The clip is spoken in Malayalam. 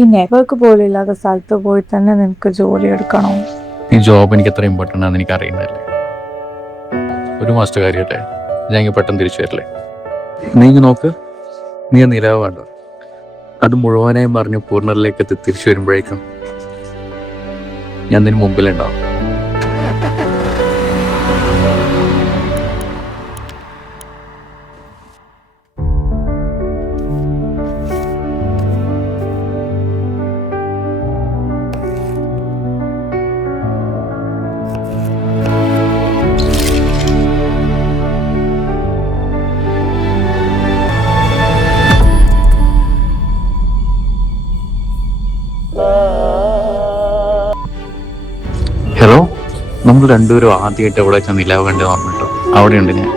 ഈ നെറ്റ്വർക്ക് പോലും ഇല്ലാത്ത സ്ഥലത്ത് പോയി തന്നെ നിനക്ക് ജോലി എടുക്കണോ? ഈ ജോബ് എനിക്ക് എത്ര ഇമ്പോർട്ടൻ്റ് ആണെന്ന് എനിക്ക് അറിയുന്നതല്ലേ. ഒരു മാസത്തെ കാര്യമല്ലേ, ഞാൻ ഇങ്ങനെ പെട്ടെന്ന് തിരിച്ചു വരില്ലേ. നീ ഇങ്ങ് നോക്ക്, നീ ആ നിലാവ് കണ്ടോ? അത് മുഴുവനായും പറഞ്ഞ് പൂർണ്ണറിലേക്ക് എത്തി തിരിച്ചു വരുമ്പോഴേക്കും ഞാൻ നിന് മുമ്പിലുണ്ടാവും. ഹലോ, നമ്മൾ രണ്ടുപേരും ആദ്യമായിട്ട് എവിടെ വെച്ചാൽ നിലാവ് കണ്ടു ഓർമ്മ കേട്ടോ. അവിടെയുണ്ട് ഞാൻ.